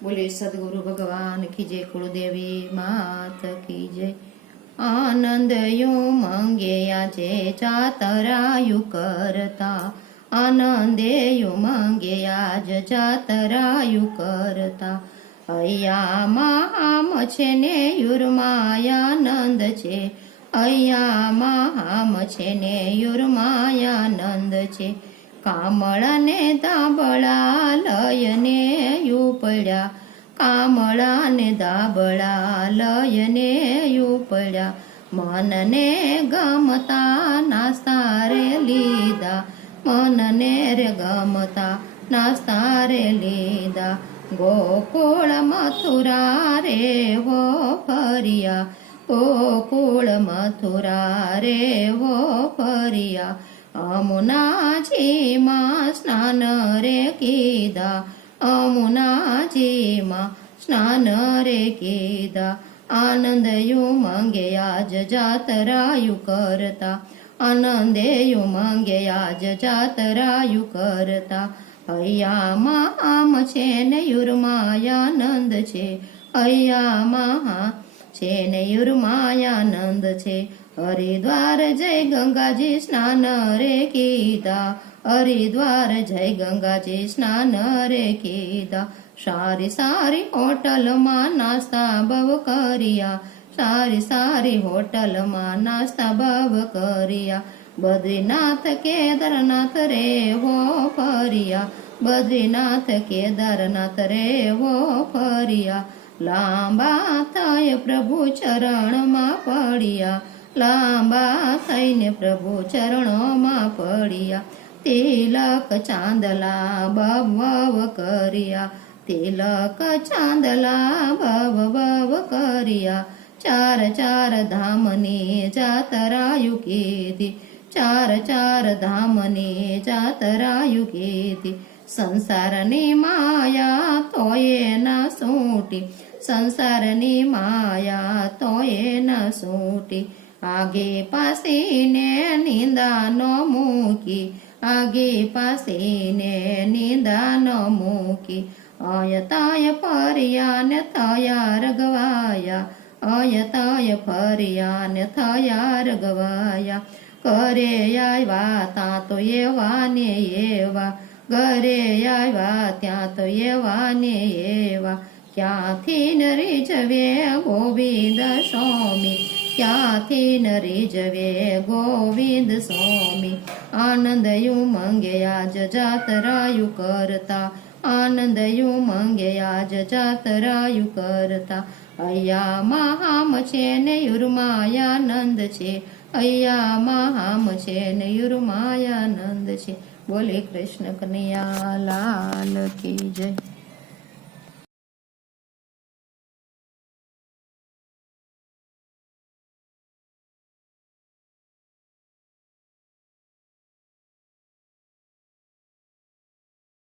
बोले सदगुरु भगवान की जय, कुलदेवी मात की जय। आनंद यू मंगे આજે જાતરાયુ કરતા, આનંદે યુ મંગે આજ જાતરાયુ કરતા। અહીંયા આમ છે ને યુરમાયાનંદ છે, અહીંયા આમ છે ને યુરમાયાનંદ છે। કામળાને દાબળા લયને યુપડ્યા, કામળાને દાબળા લયને યુપડ્યા। મનને ગમતા નાસ્તા રે લીધા, મનને રે ગમતા નાસ્તા રે લીધા। ગોકુળ મથુરા રે હો ફર્યા, ગોકુળ મથુરા રે હો ફર્યા। અમુનાજીમાં સ્નાન રે કીધા, અમુનાજીમાં સ્નાન રે કીધા। આનંદયુ મંગે આજ જાતરાયુ કરતા, આનંદેયુ મંગે આજ જાતરાયુ કરતા। અહીંયામાં આમ છે ને યુરમાયાનંદ છે, અહીંયામાં છે ને યુરમાયાનંદ છે। હરિદ્વાર જય ગંગાજી સ્નાન રે કીધા, હરિદ્વાર જય ગંગાજી સ્નાન રે કીધા। સારી સારી હોટલમાં નાસ્તા બહુ કર્યા, સારી સારી હોટલમાં નાસ્તા બહુ કર્યા। બદ્રીનાથ કેદારનાથ રે હો ફર્યા, બદ્રીનાથ કેદારનાથ રે હો ફર્યા। લાંબા થાય પ્રભુ ચરણમાં પડ્યા, લાંબા થઈને પ્રભુ ચરણોમાં પડ્યા। તિલક ચાંદલા બવ કર્યા, તિલક ચાંદલા બવ કર્યા। ચાર ચાર ધામની જાતરાયુ કીધી, ચાર ચાર ધામની જાતરાયુ કીધી। સંસારની માયા તોય ના સૂટી, સંસારની માયા તોય ના સૂટી। આગે પાસીને નિંદા ન મૂકી, આગે પાસીને નિંદા ન મૂકી। અયતાય ફર્યા ને થયા રગવાયા, અયતાય ફર્યા ને થયા રગવાયા। ઘરે આવ્યા ત્યાં તો એવા ને એવા, ઘરે આવ્યા ત્યાં તો એવા ને એવા। ક્યાંથી ન રીઝવે ગોવિંદ સ્વામી, ક્યાંથી ન રીઝવે ગોવિંદ સ્વામી। આનંદયુ મંગે આજ જાતરાયુ કરતા, આનંદયુ મંગે આજ જાતરાયુ કરતા। અહીંયા આમ છે ને યુરમાયાનંદ છે, અહીંયા આમ છે ને યુરમાયાનંદ છે। બોલે કૃષ્ણ કનૈયા લાલ કી જય।